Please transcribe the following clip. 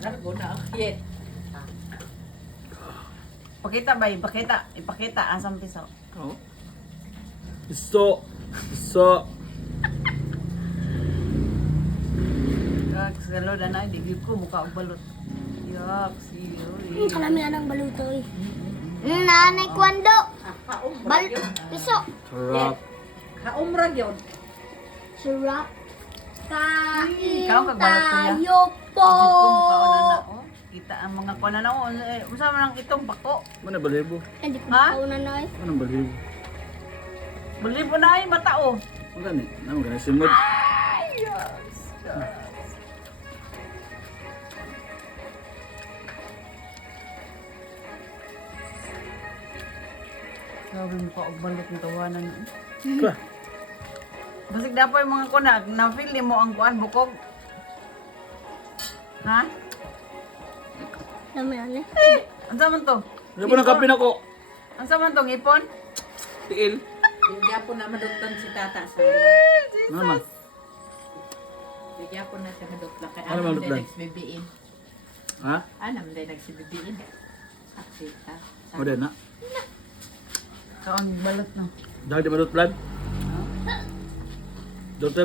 Largo na ang hit. Pakita ba? Ipakita. Asang piso. Oh. Iso. Iso. Kag salo na di ko mukha og balot. Yak, siyo. Kalami na ng balutoy. Nanay kwando. Bal piso. Sarap. Kaumrag yun. Sarap. Kain Ikaw, kagbalot ko niya. tayo po. Ko mukha na oh. Kita ang mga kuan na oh. Unsa man ang itong bako? Mana balibo? Hindi ko Ha? makauna na eh. Mana balibo? Bali po na ay mata oh. Ang gani. Naman gani simod. Ay, yes. Sabi mo pa og balot ng tawanan. Ka. Basig dapat yung mga kuna, na-feel ni mo ang kuan bukog. Ha? Dami yan eh. Ansa man to? Ano po ng kape na ko? Ansa man to ngipon? Tiil. Bigyan po na maduktan si tata sa Naman. Bigyan po na siya maduktan. Kaya Ano anam maduktan? din nagsibibiin. Ha? Anam din nagsibibiin. Saksi ta. O din na. So ang balot no. Dahil di madot plan. Doktor.